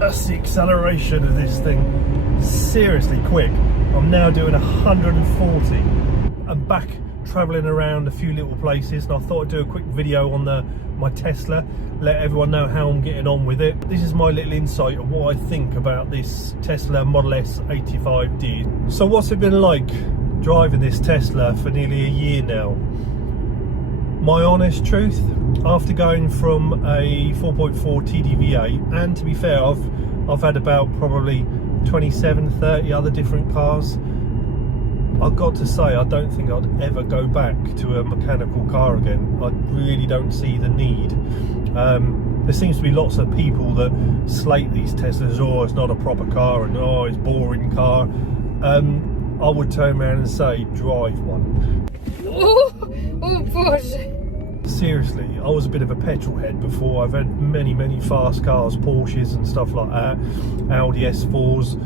That's the acceleration of this thing. Seriously quick. I'm now doing 140. I'm back traveling around a few little places, and I thought I'd do a quick video on my Tesla, let everyone know how I'm getting on with it. This is my little insight of what I think about this Tesla Model S 85D. So what's it been like driving this Tesla for nearly a year now? My honest truth, after going from a 4.4 TDVA, and to be fair, I've had about probably 27-30 other different cars, I've got to say I don't think I'd ever go back to a mechanical car again. I really don't see the need. There seems to be lots of people that slate these Teslas, oh it's not a proper car, and oh it's a boring car. I would turn around and say drive one. Oh Boże. Seriously, I was a bit of a petrol head before. I've had many fast cars, Porsches and stuff like that, Audi S4s,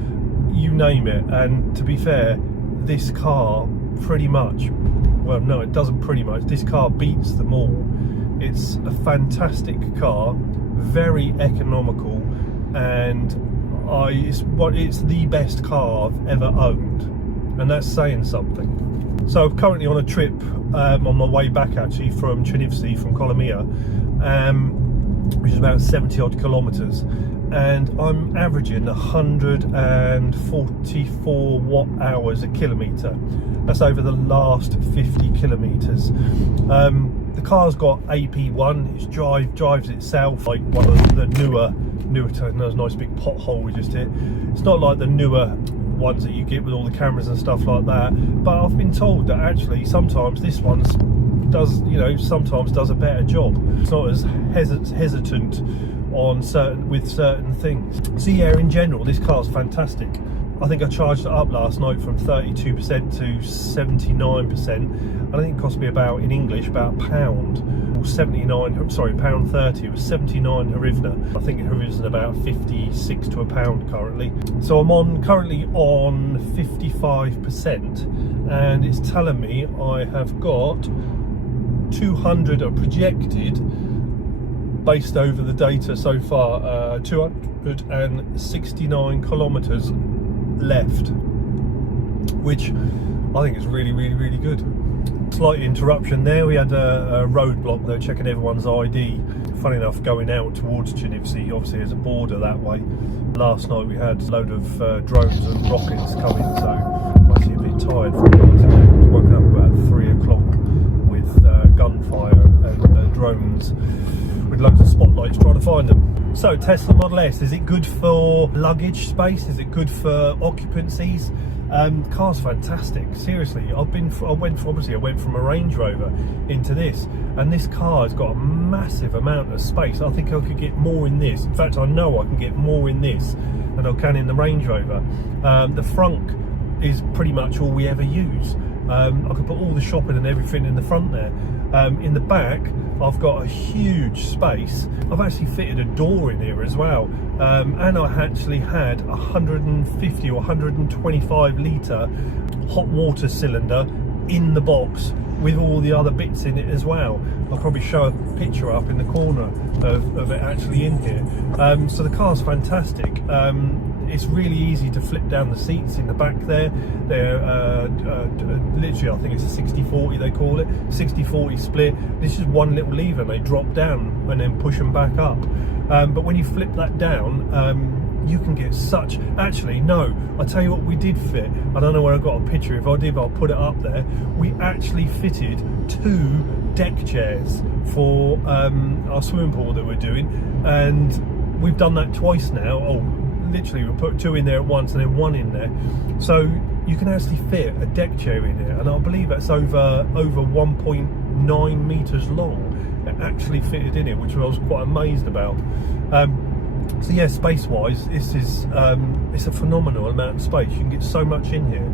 you name it. And to be fair, this car pretty much, well no it doesn't pretty much, this car beats them all. It's a fantastic car, very economical, and it's the best car I've ever owned, and that's saying something. So I'm currently on a trip on my way back actually from Chernivtsi, from Kolomia, which is about 70 odd kilometers, and I'm averaging 144 watt hours a kilometer. That's over the last 50 kilometers. The car's got AP1, it drives itself like one of the newer, there's a nice big pothole we just hit. It's not like the newer ones that you get with all the cameras and stuff like that, but I've been told that actually sometimes this one does a better job. It's not as hesitant on certain things. So yeah, in general this car's fantastic. I think I charged it up last night from 32% to 79%, and I think it cost me about, in English, about £1 or £1.30. It was 79 hryvnia. I think hryvnia's about 56 to £1 currently. So I'm currently on 55%, and it's telling me I have got 200 are projected based over the data so far, 269 kilometers left, which I think is really good. Slight interruption there. We had a roadblock. They're checking everyone's ID. Funny enough, going out towards Chernivtsi, obviously there's a border that way. Last night we had a load of drones and rockets coming, so I'm actually a bit tired from it. I was woken up about 3 o'clock with gunfire and drones with loads of spotlights trying to find them. So Tesla Model S, is it good for luggage space? Is it good for occupancies? Car's fantastic. Seriously, I went from a Range Rover into this, and this car has got a massive amount of space. I think I could get more in this. In fact, I know I can get more in this than I can in the Range Rover. The front is pretty much all we ever use. I could put all the shopping and everything in the front there. In the back, I've got a huge space. I've actually fitted a door in here as well, and I actually had a 150 or 125 litre hot water cylinder in the box with all the other bits in it as well. I'll probably show a picture up in the corner of it actually in here. So the car's fantastic. It's really easy to flip down the seats in the back there. They're literally, I think it's a 60-40 they call it, 60-40 split. This is one little lever and they drop down and then push them back up. But when you flip that down, you can get such, actually no, I'll tell you what we did fit. I don't know where I got a picture. If I did, I'll put it up there. We actually fitted 2 deck chairs for our swimming pool that we're doing, and we've done that twice now. Literally we put 2 in there at once and then 1 in there, so you can actually fit a deck chair in here, and I believe that's over 1.9 meters long. It actually fitted in it, which I was quite amazed about. So yeah, space wise, this is it's a phenomenal amount of space. You can get so much in here.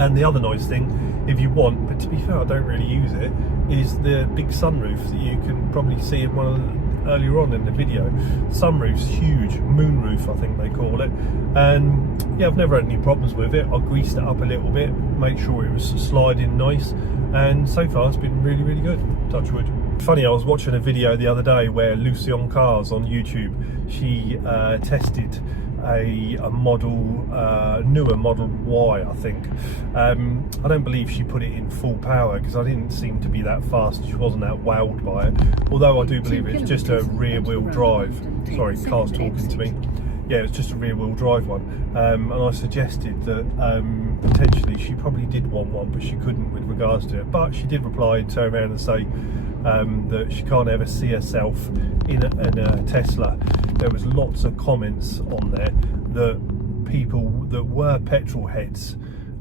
And the other nice thing, if you want, but to be fair I don't really use it, is the big sunroof that you can probably see in one of the earlier on in the video. Sunroof's huge, moonroof I think they call it, and yeah, I've never had any problems with it. I greased it up a little bit, made sure it was sliding nice, and so far it's been really good, touch wood. Funny, I was watching a video the other day where Lucy on Cars on YouTube, she tested a model, newer Model Y, I think. I don't believe she put it in full power because I didn't seem to be that fast. She wasn't that wowed by it. Although I do believe it's just a rear wheel drive. Sorry, car's talking to me. Yeah, it's just a rear wheel drive one. And I suggested that potentially she probably did want one, but she couldn't with regards to it. But she did reply and turn around and say that she can't ever see herself in a Tesla. There was lots of comments on there that people that were petrol heads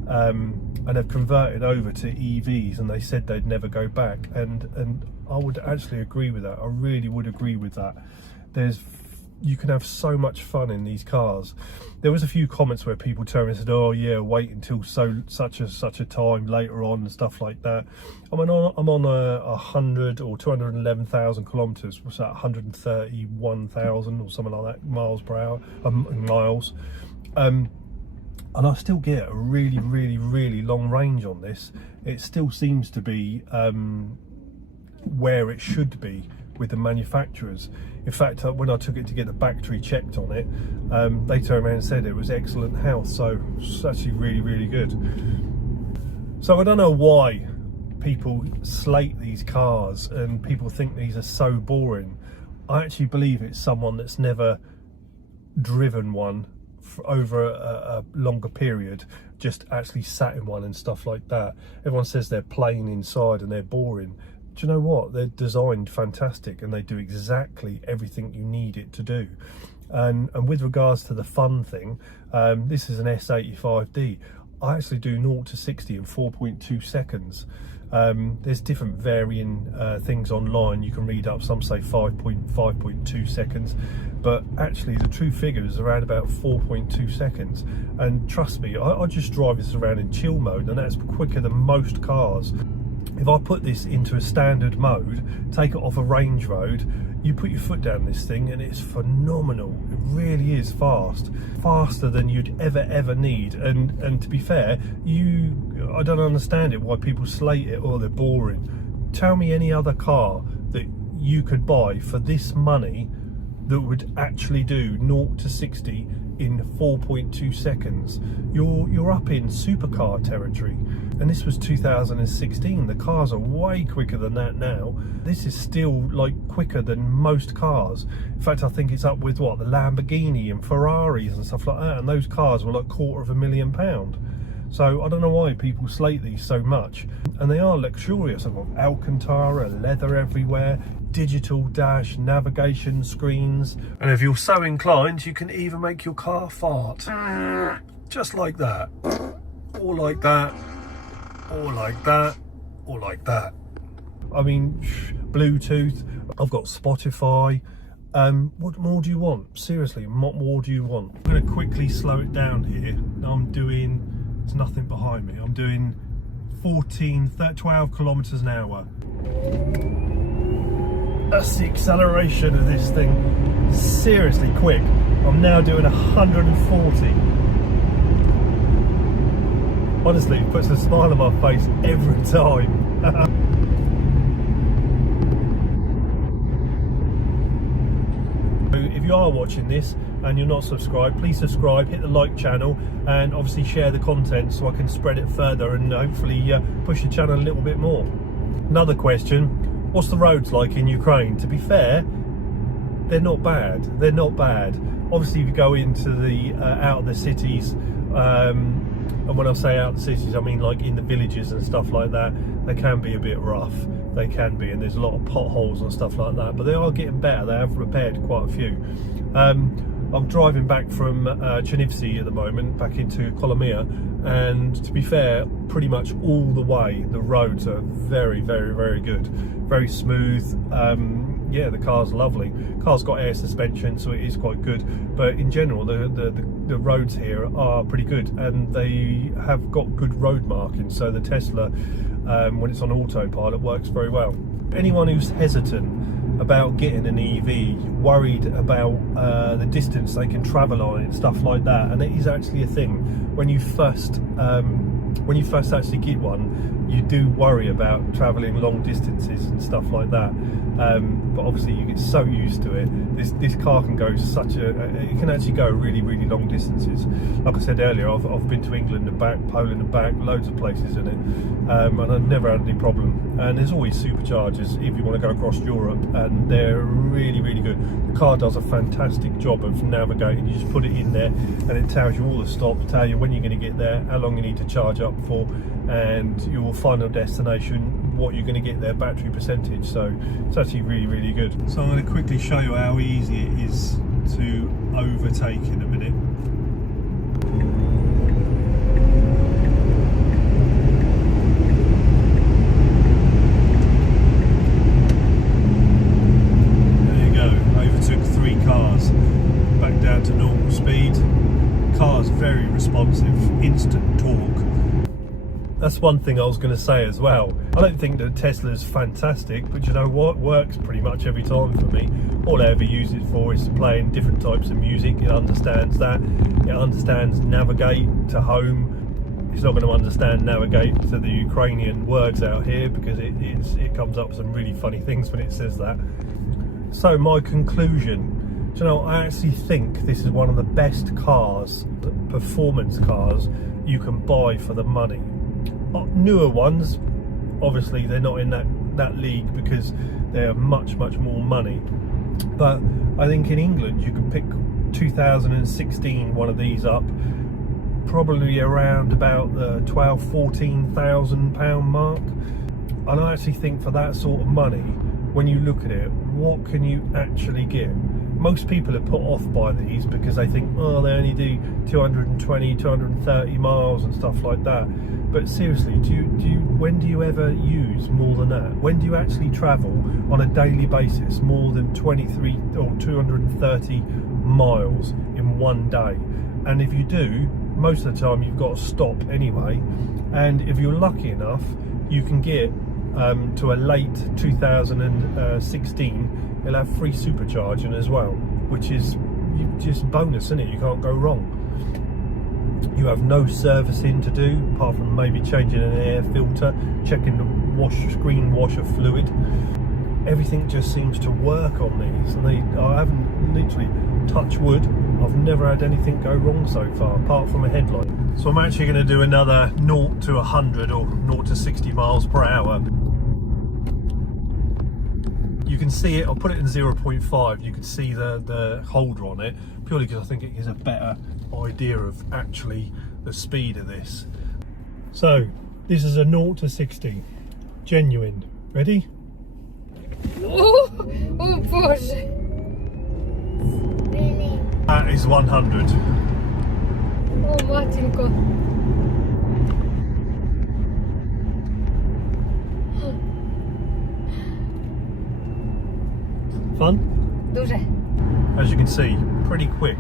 and have converted over to EVs, and they said they'd never go back, and I would actually agree with that. I really would agree with that. You can have so much fun in these cars. There was a few comments where people turned and said, oh yeah, wait until such a time later on and stuff like that. I'm on 100 or 211,000 kilometers. What's that, 131,000 or something like that miles per hour, miles. And I still get a really long range on this. It still seems to be where it should be with the manufacturers. In fact, when I took it to get the battery checked on it, they turned around and said it was excellent health, so it's actually really good. So I don't know why people slate these cars and people think these are so boring. I actually believe it's someone that's never driven one for over a longer period, just actually sat in one and stuff like that. Everyone says they're plain inside and they're boring. Do you know what? They're designed fantastic and they do exactly everything you need it to do. And with regards to the fun thing, this is an S85D. I actually do 0 to 60 in 4.2 seconds. There's different varying things online you can read up. Some say 5.2 seconds, but actually the true figure is around about 4.2 seconds. And trust me, I just drive this around in chill mode, and that's quicker than most cars. If I put this into a standard mode, take it off a range road, you put your foot down this thing and it's phenomenal. It really is fast, faster than you'd ever need. And to be fair, I don't understand it why people slate it or they're boring. Tell me any other car that you could buy for this money that would actually do 0 to 60 in 4.2 seconds. You're up in supercar territory, and this was 2016. The cars are way quicker than that now. This is still like quicker than most cars. In fact, I think it's up with what, the Lamborghini and Ferraris and stuff like that, and those cars were like £250,000. So I don't know why people slate these so much, and they are luxurious. I've got Alcantara, leather everywhere, digital dash, navigation screens, and if you're so inclined, you can even make your car fart. Just like that, or like that, or like that, or like that. I mean, Bluetooth, I've got Spotify. What more do you want? Seriously, what more do you want? I'm going to quickly slow it down here. I'm doing, there's nothing behind me, I'm doing 12 kilometers an hour. That's the acceleration of this thing. Seriously quick. I'm now doing 140. Honestly, it puts a smile on my face every time. If you are watching this and you're not subscribed, please subscribe, hit the like channel, and obviously share the content so I can spread it further and hopefully push the channel a little bit more. Another question, what's the roads like in Ukraine? To be fair, they're not bad. They're not bad. Obviously, if you go into the out of the cities, and when I say out of the cities, I mean like in the villages and stuff like that, they can be a bit rough. They can be, and there's a lot of potholes and stuff like that, but they are getting better. They have repaired quite a few. I'm driving back from Chernivtsi at the moment, back into Kolomia, and to be fair, pretty much all the way, the roads are very good. Very smooth. Yeah, the car's lovely. Car's got air suspension, so it is quite good. But in general, the roads here are pretty good, and they have got good road marking. So the Tesla, when it's on autopilot, works very well. Anyone who's hesitant about getting an EV, worried about the distance they can travel on it and stuff like that, and it is actually a thing. When you first actually get one, you do worry about travelling long distances and stuff like that. But obviously you get so used to it. This car can go it can actually go really, really long distances. Like I said earlier, I've been to England and back, Poland and back, loads of places in it, and I've never had any problem. And there's always superchargers if you want to go across Europe, and they're really, really good. The car does a fantastic job of navigating. You just put it in there and it tells you all the stops, tell you when you're going to get there, how long you need to charge up for, and your final destination, what you're going to get there, battery percentage. So it's actually really, really good. So I'm going to quickly show you how easy it is to overtake in a minute. There you go, overtook 3 cars, back down to normal speed. Car's very responsive, instant torque. That's one thing I was going to say as well. I don't think that Tesla's fantastic, but you know what, works pretty much every time for me. All I ever use it for is playing different types of music. It understands that. It understands navigate to home. It's not going to understand navigate to the Ukrainian words out here, because it comes up with some really funny things when it says that. So my conclusion, you know, I actually think this is one of the best cars, performance cars, you can buy for the money. Newer ones, obviously they're not in that league because they're much more money, but I think in England you can pick 2016 one of these up probably around about the 12,000–14,000 pound mark. And I actually think for that sort of money, when you look at it, what can you actually get? Most people are put off by these because they think, oh, they only do 220, 230 miles and stuff like that. But seriously, when do you ever use more than that? When do you actually travel on a daily basis more than 23 or 230 miles in one day? And if you do, most of the time you've got to stop anyway. And if you're lucky enough, you can get to a late 2016, it'll have free supercharging as well, which is just bonus, isn't it? You can't go wrong. You have no servicing to do apart from maybe changing an air filter, checking the screen washer fluid. Everything just seems to work on these, and I haven't, literally, touch wood, I've never had anything go wrong so far apart from a headlight. So I'm actually going to do another 0 to 100 or 0 to 60 miles per hour. You can see it, I'll put it in 0.5, you can see the holder on it, purely because I think it gives a better idea of actually the speed of this. So this is a 0 to 60, genuine. Ready? Oh Boże. Really? That is 100. O matko. Fun? Duże. As you can see, pretty quick.